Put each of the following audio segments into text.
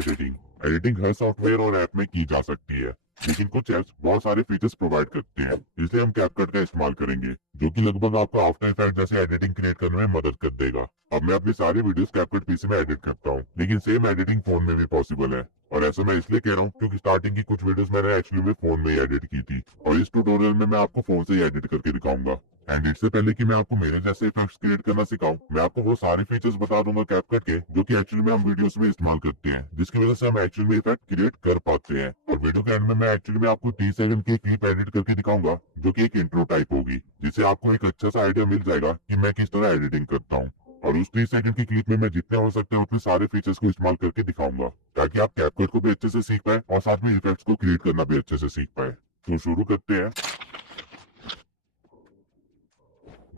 Editing. Editing हर software और app में की जा सकती है, लेकिन कुछ ऐप्स बहुत सारे फीचर्स प्रोवाइड करते हैं, इसलिए हम कैपकट का इस्तेमाल करेंगे, जो कि लगभग आपको आफ्टर इफेक्ट जैसे एडिटिंग क्रिएट करने में मदद कर देगा। अब मैं अपनी सारी वीडियोस कैपकट पीसी में एडिट करता हूँ, लेकिन सेम एडिटिंग फोन में भी पॉसिबल है। और ऐसा मैं इसलिए कह रहा हूँ क्योंकि स्टार्टिंग की कुछ वीडियोस मैंने एक्चुअली में फोन में ही एडिट की थी, और इस ट्यूटोरियल में मैं आपको फोन से ही एडिट करके दिखाऊंगा। एंड इससे पहले कि मैं आपको मेरे जैसे इफेक्ट्स क्रिएट करना सिखाऊं, मैं आपको वो सारे फीचर्स बता दूंगा कैपकट के जो कि एक्चुअली में हम वीडियोस में इस्तेमाल करते हैं, जिसकी वजह से हम एक्चुअली में इफेक्ट क्रिएट कर पाते हैं। और वीडियो के एंड में मैं एक्चुअली में आपको 30 सेकंड की क्लिप एडिट करके दिखाऊंगा, जो कि एक इंट्रो टाइप होगी, जिससे आपको एक अच्छा सा आइडिया मिल जाएगा कि मैं किस तरह एडिटिंग करता हूँ। और उस 30 सेकंड की क्लिप में मैं जितने हो सकते हैं उतने सारे फीचर्स को इस्तेमाल करके दिखाऊंगा, ताकि आप कैपकट को भी अच्छे से सीख पाए और साथ में इफेक्ट्स को क्रिएट करना भी अच्छे से सीख पाए। तो शुरू करते हैं।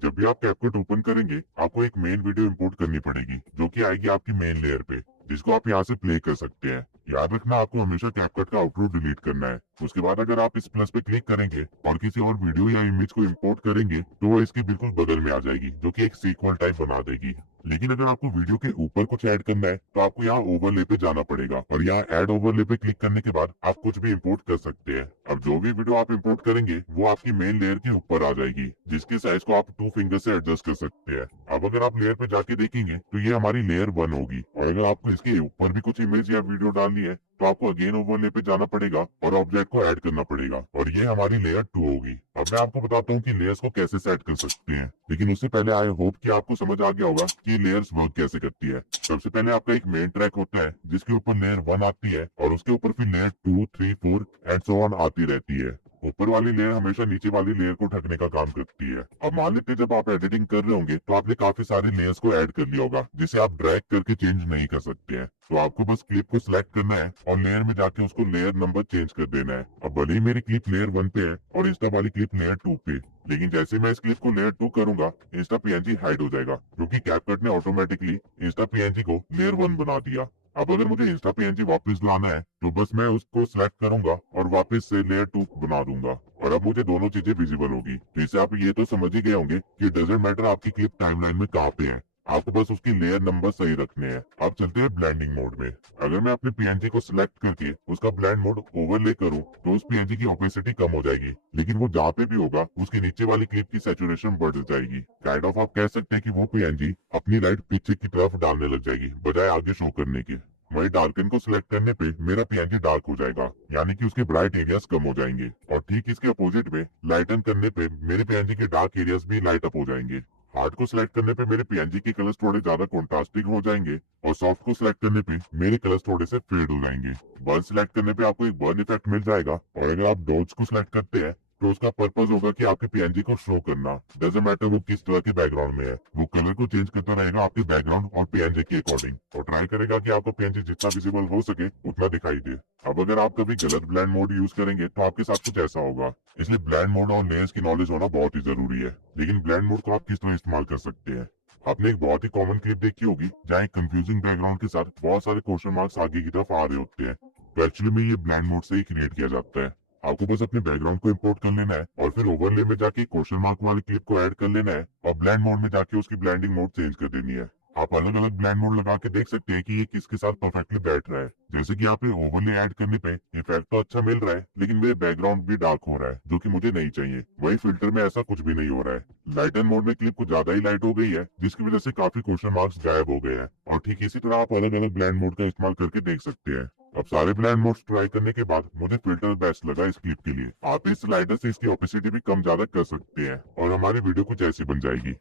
जब भी आप कैपकट ओपन करेंगे, आपको एक मेन वीडियो इंपोर्ट करनी पड़ेगी, जो कि आएगी आपकी मेन लेयर पे, जिसको आप यहाँ से प्ले कर सकते हैं। याद रखना, आपको हमेशा कैपकट का आउटरो डिलीट करना है। उसके बाद अगर आप इस प्लस पे क्लिक करेंगे और किसी और वीडियो या इमेज को इंपोर्ट करेंगे, तो वो इसके बिल्कुल बगल में आ जाएगी, जो कि एक सीक्वल टाइप बना देगी। लेकिन अगर आपको वीडियो के ऊपर कुछ ऐड करना है, तो आपको यहाँ ओवरले पे जाना पड़ेगा, और यहाँ ऐड ओवरले पे क्लिक करने के बाद आप कुछ भी इंपोर्ट कर सकते हैं। अब जो भी वीडियो आप इंपोर्ट करेंगे, वो आपकी मेन लेयर के ऊपर आ जाएगी, जिसके साइज को आप 2 फिंगर से एडजस्ट कर सकते हैं। अब अगर आप लेयर पे जाके देखेंगे, तो ये हमारी लेयर 1 होगी, और अगर आपको इसके ऊपर भी कुछ इमेज या वीडियो डालनी है, तो आपको अगेन ओवरले पे जाना पड़ेगा और ऑब्जेक्ट को ऐड करना पड़ेगा, और ये हमारी लेयर 2 होगी। अब मैं आपको बताता हूँ कि लेयर्स को कैसे सेट कर सकते हैं, लेकिन उससे पहले आई होप कि आपको समझ आ गया होगा कि लेयर्स वर्क कैसे करती है। सबसे पहले आपका एक मेन ट्रैक होता है, जिसके ऊपर लेयर 1 आती है, और उसके ऊपर फिर लेयर 2, 3, 4 एंड सो ऑन आती रहती है। ऊपर वाली लेयर हमेशा नीचे वाली लेयर को ढकने का काम करती है। अब मान लेते हैं जब आप एडिटिंग कर रहे होंगे, तो आपने काफी सारी लेयर्स को ऐड कर लिया होगा, जिसे आप ड्रैग करके चेंज नहीं कर सकते हैं। तो आपको बस क्लिप को सिलेक्ट करना है और लेयर में जाके उसको लेयर नंबर चेंज कर देना है। अब भले ही मेरी क्लिप लेयर 1 पे है और इंस्टा वाली क्लिप लेयर 2 पे, लेकिन जैसे मैं इस क्लिप को लेयर 2 करूंगा, इंस्टा पीएनजी हाइड हो जाएगा, क्योंकि कैपकट ने ऑटोमेटिकली इंस्टा पीएनजी को लेयर 1 बना दिया। अब अगर मुझे इंस्टा पीएनजी वापस लाना है, तो बस मैं उसको सिलेक्ट करूंगा और वापस से लेयर 2 बना दूंगा, और अब मुझे दोनों चीजें विजिबल होगी। तो इससे आप ये तो समझ ही गए होंगे कि डजेंट मैटर आपकी क्लिप टाइमलाइन में कहाँ पे है, आपको बस उसकी लेयर नंबर सही रखने हैं। अब चलते हैं ब्लेंडिंग मोड में। अगर मैं अपने पीएनजी को सिलेक्ट करके उसका ब्लेंड मोड ओवरले करूं, तो उस पीएनजी की ओपेसिटी कम हो जाएगी, लेकिन वो जहाँ पे भी होगा उसके नीचे वाली क्लिप की सैचुरेशन बढ़ जाएगी। काइंड ऑफ आप कह सकते हैं कि वो पीएनजी अपनी लाइट पीछे की तरफ डालने लग जाएगी, बजाय आगे शो करने के। वही डार्कन को सिलेक्ट करने पे मेरा पीएनजी डार्क हो जाएगा, यानी कि उसके ब्राइट एरियाज कम हो जाएंगे, और ठीक इसके अपोजिट में लाइटन करने पे मेरे पीएनजी के डार्क एरियाज भी लाइट अप हो जाएंगे। हार्ड को सिलेक्ट करने पे मेरे पीएनजी के कलर्स थोड़े ज्यादा कॉन्ट्रास्टिंग हो जाएंगे, और सॉफ्ट को सिलेक्ट करने पे मेरे कलर्स थोड़े से फेड हो जाएंगे। बर्न सिलेक्ट करने पे आपको एक बर्न इफेक्ट मिल जाएगा, और अगर आप डॉज को सिलेक्ट करते हैं, तो उसका पर्पज होगा कि आपके पीएनजी को शो करना। डजंट मैटर वो किस तरह के बैकग्राउंड में है, वो कलर को चेंज करता रहेगा आपके बैकग्राउंड और पीएनजी के अकॉर्डिंग, और ट्राई करेगा कि आपको पीएनजी जितना विजिबल हो सके उतना दिखाई दे। अब अगर आप कभी गलत ब्लेंड मोड यूज करेंगे, तो आपके साथ कुछ ऐसा होगा। इसलिए ब्लेंड मोड और लेयर्स की नॉलेज होना बहुत ही जरूरी है। लेकिन ब्लेंड मोड को आप किस तरह इस्तेमाल कर सकते हैं? आपने एक बहुत ही कॉमन क्लिप देखी होगी, जहाँ एक कंफ्यूजिंग बैकग्राउंड के साथ बहुत सारे क्वेश्चन मार्क्स आगे की तरफ आ रहे होते हैं। तो एक्चुअली में ये ब्लेंड मोड से ही क्रिएट किया जाता है। आपको बस अपने बैकग्राउंड को इंपोर्ट कर लेना है, और फिर ओवरले में जाके क्वेश्चन मार्क वाली क्लिप को ऐड कर लेना है, और ब्लेंड मोड में जाके उसकी ब्लेंडिंग मोड चेंज कर देनी है। आप अलग अलग ब्लेंड मोड लगा के देख सकते हैं कि ये किसके साथ परफेक्टली बैठ रहा है। जैसे कि आपने ओवरले ऐड करने पे इफेक्ट तो अच्छा मिल रहा है, लेकिन मेरे बैकग्राउंड भी डार्क हो रहा है, जो कि मुझे नहीं चाहिए। वही फिल्टर में ऐसा कुछ भी नहीं हो रहा है। लाइटन मोड में क्लिप कुछ ज्यादा ही लाइट हो गई है, जिसकी वजह से काफी क्वेश्चन मार्क्स गायब हो गए हैं। और ठीक इसी तरह आप अलग अलग ब्लेंड मोड का इस्तेमाल करके देख सकते हैं। अब सारे ब्लेंड मोड्स ट्राई करने के बाद मुझे फिल्टर बेस्ट लगा इस क्लिप के लिए। आप इस स्लाइडर से इसकी ओपेसिटी भी कम ज्यादा कर सकते हैं, और हमारी वीडियो कुछ ऐसी बन जाएगी।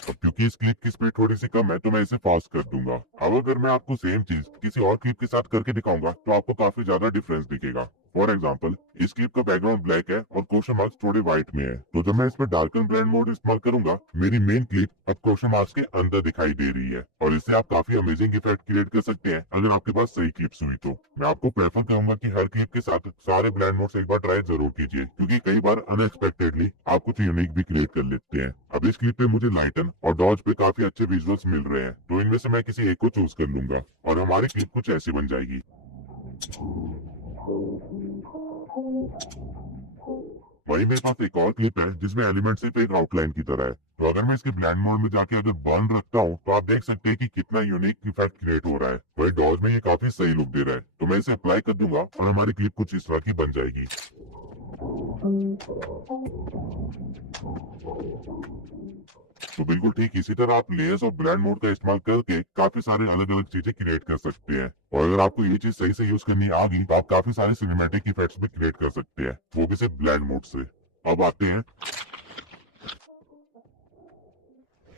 अब क्योंकि इस क्लिप की स्पीड थोड़ी सी कम है, तो मैं इसे फास्ट कर दूंगा। अब अगर मैं आपको सेम चीज किसी और क्लिप के साथ करके दिखाऊंगा, तो आपको काफी ज्यादा डिफरेंस दिखेगा। फॉर एग्जाम्पल, इस क्लिप का बैकग्राउंड ब्लैक है और क्वेश्चन मार्क्स थोड़े व्हाइट में है, तो जब मैं इस पर डार्कन ब्लेंड मोड इस्तेमाल करूंगा, मेरी मेन क्लिप अब क्वेश्चन मार्क्स के अंदर दिखाई दे रही है, और इससे आप काफी अमेजिंग इफेक्ट क्रिएट कर सकते हैं अगर आपके पास सही क्लिप्स हुई तो। मैं आपको प्रेफर करूंगा कि हर क्लिप के साथ सारे ब्लेंड मोड्स एक बार ट्राई जरूर कीजिए, क्योंकि कई बार अनएक्सपेक्टेडली आप कुछ यूनिक भी क्रिएट कर लेते हैं। अब इस क्लिप पे मुझे लाइटन और डॉज पे काफी अच्छे विजुअल्स मिल रहे हैं, तो इनमें से मैं किसी एक को चूज कर लूंगा, और हमारी क्लिप कुछ ऐसी बन जाएगी। वहीं मेरे पास एक और क्लिप है, जिसमें एलिमेंट सिर्फ एक आउटलाइन की तरह है। तो अगर मैं इसके ब्लेंड मोड में जाके अगर बर्न रखता हूँ तो आप देख सकते हैं कि कितना यूनिक इफेक्ट क्रिएट हो रहा है। वही डॉज में ये काफी सही लुक दे रहा है। तो मैं इसे अप्लाई कर दूंगा और हमारी क्लिप कुछ इस तरह की बन जाएगी। तो बिल्कुल ठीक इसी तरह आप लेयर्स और ब्लेंड मोड का इस्तेमाल करके काफी सारे अलग अलग चीजें क्रिएट कर सकते हैं। और अगर आपको ये चीज सही से यूज करनी आ गई तो आप काफी सारे सिनेमैटिक इफेक्ट्स भी क्रिएट कर सकते हैं, वो भी सिर्फ ब्लेंड मोड से। अब आते हैं,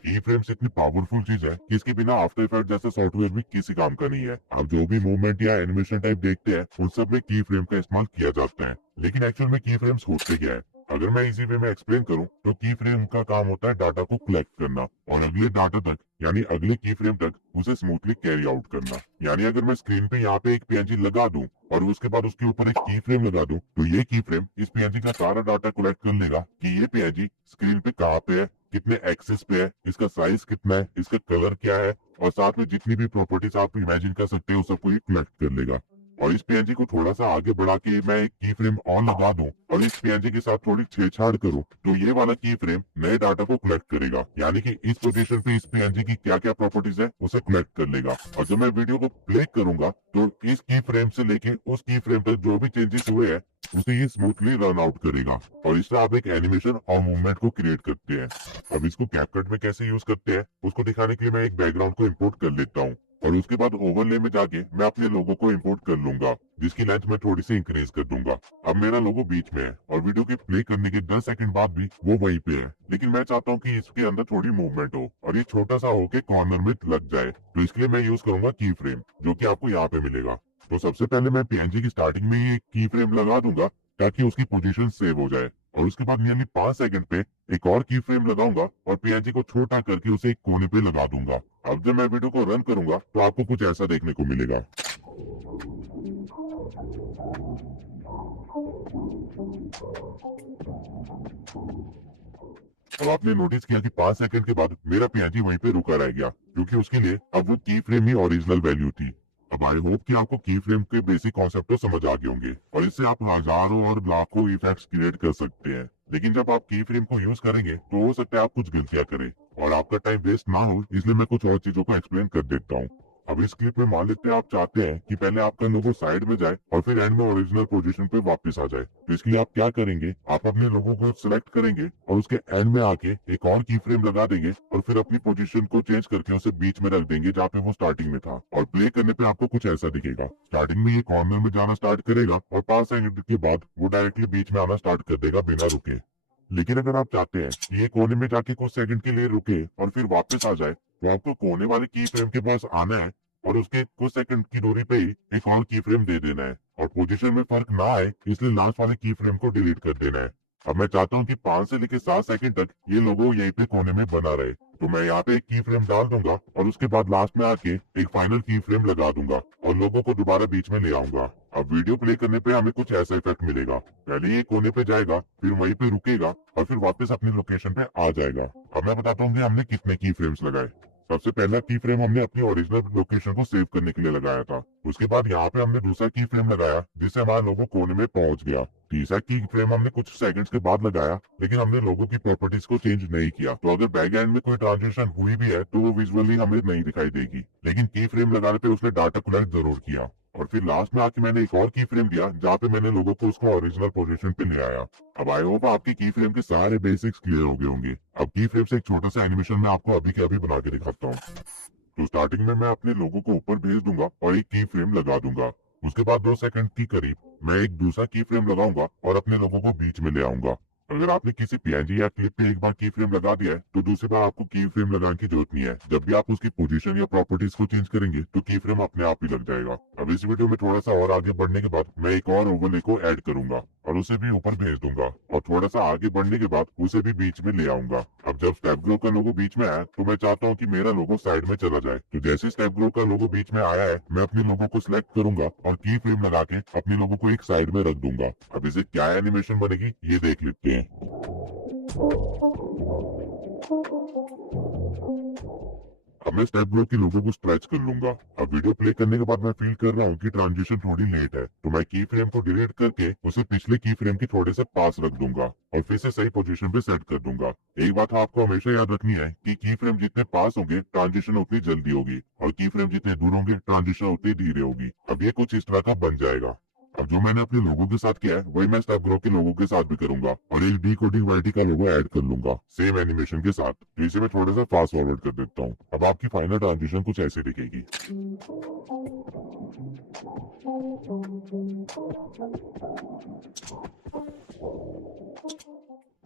की फ्रेम्स इतनी पावरफुल चीज है कि इसके बिना आफ्टर इफेक्ट जैसे सॉफ्टवेयर भी किसी काम का नहीं है। आप जो भी मूवमेंट या एनिमेशन टाइप देखते हैं उन सब में की फ्रेम का इस्तेमाल किया जाता है। लेकिन एक्चुअल में की फ्रेम्स होते क्या है? अगर मैं इसी वे में एक्सप्लेन करूं तो की फ्रेम का काम होता है डाटा को कलेक्ट करना और अगले डाटा तक यानी अगले की फ्रेम तक उसे स्मूथली कैरी आउट करना। यानी अगर मैं स्क्रीन पे यहाँ पे एक पीएनजी लगा दूं और उसके बाद उसके ऊपर एक की फ्रेम लगा दूं तो ये की फ्रेम इस पीएनजी का सारा डाटा कलेक्ट कर लेगा कि ये पीएनजी स्क्रीन पे कहाँ पे है, कितने एक्सेस पे है, इसका साइज कितना है, इसका कलर क्या है और साथ में जितनी भी प्रॉपर्टीज आप इमेजिन कर सकते हो सबको ये कलेक्ट कर लेगा। और इस पीएनजी को थोड़ा सा आगे बढ़ा के मैं एक की फ्रेम और लगा दूं और इस पीएनजी के साथ थोड़ी छेड़छाड़ करूं तो ये वाला की फ्रेम नए डाटा को कलेक्ट करेगा। यानी कि इस पोजीशन पे इस पीएनजी की क्या क्या प्रॉपर्टीज है उसे कलेक्ट कर लेगा। और जब मैं वीडियो को प्ले करूंगा तो इस की फ्रेम से लेके उस की फ्रेम तक जो भी चेंजेस हुए हैं उसे ये स्मूथली रन आउट करेगा। और इससे आप एक एनिमेशन और मूवमेंट को क्रिएट करते हैं। अब इसको कैपकट में कैसे यूज करते हैं उसको दिखाने के लिए मैं एक बैकग्राउंड को इम्पोर्ट कर लेता हूँ और उसके बाद ओवरले में जाके मैं अपने लोगो को इंपोर्ट कर लूंगा जिसकी लेंथ मैं थोड़ी सी इंक्रीज कर दूंगा। अब मेरा लोगो बीच में है और वीडियो के प्ले करने के 10 सेकंड बाद भी वो वहीं पे है, लेकिन मैं चाहता हूँ कि इसके अंदर थोड़ी मूवमेंट हो और ये छोटा सा होके कॉर्नर में लग जाए। तो इसके लिए मैं यूज करूंगा की फ्रेम जो कि आपको यहाँ पे मिलेगा। तो सबसे पहले मैं पीएनजी की स्टार्टिंग में ये की फ्रेम लगा दूंगा ताकि उसकी पोजीशन सेव हो जाए और उसके बाद नियरली 5 सेकंड पे एक और की फ्रेम लगाऊंगा और पीएनजी को छोटा करके उसे एक कोने पे लगा दूंगा। अब जब मैं वीडियो को रन करूंगा तो आपको कुछ ऐसा देखने को मिलेगा। अब आपने नोटिस किया कि 5 सेकंड के बाद मेरा पीएनजी वहीं पे रुका रह गया क्योंकि उसके लिए अब वो की फ्रेम ही ओरिजिनल वैल्यू थी। अब आई होप कि आपको की फ्रेम के बेसिक कॉन्सेप्ट तो समझ आ गए होंगे और इससे आप हजारों और लाखों इफेक्ट्स क्रिएट कर सकते हैं। लेकिन जब आप की फ्रेम को यूज करेंगे तो हो सकता है आप कुछ गलतियां करें और आपका टाइम वेस्ट ना हो, इसलिए मैं कुछ और चीजों को एक्सप्लेन कर देता हूँ। अब इस क्लिप में मान लेते हैं आप चाहते हैं कि पहले आपका लोगो साइड में जाए और फिर एंड में ओरिजिनल पोजीशन पे वापस आ जाए। तो इसके लिए आप क्या करेंगे, आप अपने लोगो को सिलेक्ट करेंगे और उसके एंड में आके एक और की फ्रेम लगा देंगे और फिर अपनी पोजीशन को चेंज करके उसे बीच में रख देंगे जहाँ पे वो स्टार्टिंग में था और प्ले करने पे आपको कुछ ऐसा दिखेगा। स्टार्टिंग में ये कॉर्नर में जाना स्टार्ट करेगा और 5 सेकंड के बाद वो डायरेक्टली बीच में आना स्टार्ट कर देगा बिना रुके। लेकिन अगर आप चाहते हैं कि ये कोने में जाके कुछ सेकंड के लिए रुके और फिर वापस आ जाए तो आपको कोने वाले की फ्रेम के पास आना है और उसके कुछ सेकंड की दूरी पे ही एक और की फ्रेम दे देना है और पोजीशन में फर्क ना आए इसलिए लास्ट वाले की फ्रेम को डिलीट कर देना है। अब मैं चाहता हूँ कि 5 से लेकर 7 सेकंड तक ये लोगो यहीं पे कोने में बना रहे, तो मैं यहाँ पे एक की फ्रेम डाल दूंगा और उसके बाद लास्ट में आके एक फाइनल की फ्रेम लगा दूंगा और लोगो को दोबारा बीच में ले आऊंगा। अब वीडियो प्ले करने पे हमें कुछ ऐसा इफेक्ट मिलेगा। पहले ये कोने पे जाएगा, फिर वहीं पे रुकेगा और फिर वापस अपनी लोकेशन पे आ जाएगा। अब मैं बताता हूँ कि हमने कितने की फ्रेम्स लगाए। सबसे पहला की फ्रेम हमने अपनी ओरिजिनल लोकेशन को सेव करने के लिए लगाया था। उसके बाद यहाँ पे हमने दूसरा की फ्रेम लगाया जिससे हमारा लोगो कोने में पहुंच गया। तीसरा की फ्रेम हमने कुछ सेकंड्स के बाद लगाया लेकिन हमने लोगों की प्रॉपर्टीज को चेंज नहीं किया, तो अगर बैक एंड में कोई ट्रांजेक्शन हुई भी है तो वो विजुअली हमें नहीं दिखाई देगी, लेकिन की फ्रेम लगाने पे उसने डाटा कलेक्ट जरूर किया। और फिर लास्ट में आके मैंने एक और की फ्रेम दिया जहाँ पे मैंने लोगों को उसको ओरिजिनल पोजीशन पे ले आया। अब आई होप आपकी की फ्रेम के सारे बेसिक्स क्लियर हो गए होंगे। अब की फ्रेम से एक छोटा सा एनिमेशन मैं आपको अभी के अभी बना के दिखाता हूँ। तो स्टार्टिंग में मैं अपने लोगों को ऊपर भेज दूंगा और एक की फ्रेम लगा दूंगा। उसके बाद 2 सेकंड की करीब मैं एक दूसरा की फ्रेम लगाऊंगा और अपने लोगों को बीच में ले आऊंगा। अगर आपने किसी पीएनजी या क्लिप पे एक बार की फ्रेम लगा दिया है तो दूसरी बार आपको की फ्रेम लगाने की जरूरत नहीं है। जब भी आप उसकी पोजीशन या प्रॉपर्टीज को चेंज करेंगे तो की फ्रेम अपने आप ही लग जाएगा। अब इस वीडियो में थोड़ा सा और आगे बढ़ने के बाद मैं एक और ओवरले को ऐड करूंगा और उसे भी ऊपर भेज दूंगा और थोड़ा सा आगे बढ़ने के बाद उसे भी बीच में ले आऊंगा। अब जब स्टेप ग्रो का लोगो बीच में आया तो मैं चाहता हूँ कि मेरा लोगो साइड में चला जाए। तो जैसे स्टेप ग्रो का लोगो बीच में आया है मैं अपने लोगो को सिलेक्ट करूंगा और की फ्रेम लगा के अपने लोगो को एक साइड में रख दूंगा। अब इसे क्या एनिमेशन बनेगी ये देख लेते हैं। अब मैं स्टेप ग्रो के लोगों को स्ट्रेच कर लूंगा। अब वीडियो प्ले करने के बाद मैं फील कर रहा हूँ कि ट्रांजिशन थोड़ी लेट है, तो मैं की फ्रेम को डिलीट करके उसे पिछले की फ्रेम के थोड़े से पास रख दूंगा और फिर से सही पोजीशन पे सेट कर दूंगा। एक बात आपको हमेशा याद रखनी है कि की फ्रेम जितने पास होंगे ट्रांजिशन उतनी जल्दी होगी, और की फ्रेम जितने दूर होंगे ट्रांजिशन उतनी धीरे होगी। अब ये कुछ इस तरह का बन जाएगा। अब जो मैंने अपने लोगों के साथ किया है वही मैं स्टेप ग्रो के लोगों के साथ भी करूंगा, और एक डिकोडिंग वाईटी का लोगो ऐड कर लूंगा सेम एनिमेशन के साथ। तो इसे मैं थोड़ा सा फास्ट फॉरवर्ड कर देता हूँ। अब आपकी फाइनल ट्रांजिशन कुछ ऐसे दिखेगी।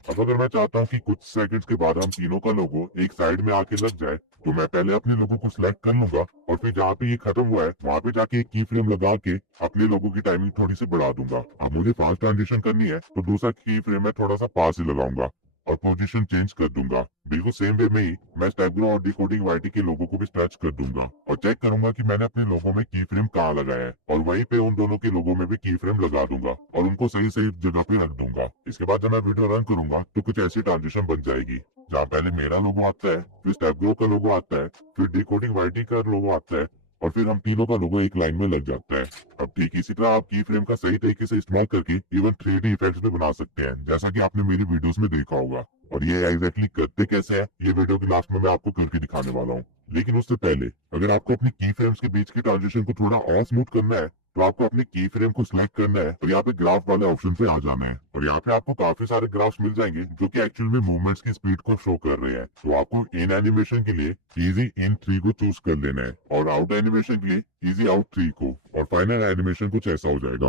अब अगर मैं चाहता हूँ कि कुछ सेकंड्स के बाद हम तीनों का लोगो एक साइड में आके लग जाए, तो मैं पहले अपने लोगो को सिलेक्ट कर लूंगा और फिर जहाँ पे ये खत्म हुआ है वहाँ पे जाके एक की फ्रेम लगा के अपने लोगो की टाइमिंग थोड़ी सी बढ़ा दूंगा। अब मुझे फास्ट ट्रांजिशन करनी है तो दूसरा की फ्रेम में थोड़ा सा पास ही लगाऊंगा और पोजीशन चेंज कर दूंगा। बिल्कुल सेम वे में ही मैं स्टेप ग्रो और डिकोडिंग वाईटी के लोगों को भी स्ट्रेच कर दूंगा और चेक करूंगा कि मैंने अपने लोगों में की फ्रेम कहाँ लगाया है, और वहीं पे उन दोनों के लोगों में भी की फ्रेम लगा दूंगा और उनको सही सही जगह पे रख दूंगा। इसके बाद जब मैं वीडियो रन करूंगा तो कुछ ऐसी ट्रांजिशन बन जाएगी जहाँ पहले मेरा लोगो आता है, फिर स्टेप ग्रो का लोगो आता है, फिर डिकोडिंग वाईटी का लोगो आता है, और फिर हम तीनों का लोगो एक लाइन में लग जाता है। अब ठीक इसी तरह आप की फ्रेम का सही तरीके से इस्तेमाल करके इवन 3D इफेक्ट्स भी बना सकते हैं, जैसा कि आपने मेरी वीडियोस में देखा होगा। और ये एग्जैक्टली करते कैसे है ये वीडियो के लास्ट में मैं आपको करके दिखाने वाला हूँ। लेकिन उससे पहले अगर आपको अपनी की फ्रेम्स के बीच की ट्रांजिशन को थोड़ा और स्मूथ करना है तो आपको अपनी की फ्रेम को सिलेक्ट करना है और यहाँ पे ग्राफ वाले ऑप्शन पे आ जाना है, और यहाँ पे आपको काफी सारे ग्राफ्स मिल जाएंगे जो कि एक्चुअल में मूवमेंट्स की स्पीड को शो कर रहे हैं। तो आपको इन एनिमेशन के लिए इजी इन 3 को चूज कर लेना है, और आउट एनिमेशन के लिए इजी आउट 3 को, और फाइनल एनिमेशन कुछ ऐसा हो जाएगा।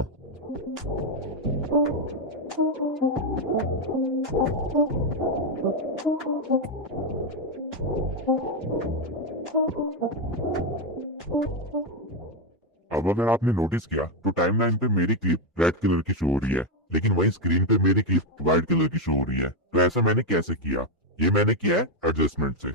अब अगर आपने नोटिस किया तो टाइमलाइन पे मेरी क्लिप रेड कलर की शो हो रही है, लेकिन वही स्क्रीन पे मेरी क्लिप व्हाइट कलर की शो हो रही है। तो ऐसा मैंने कैसे किया? ये मैंने किया है एडजस्टमेंट से।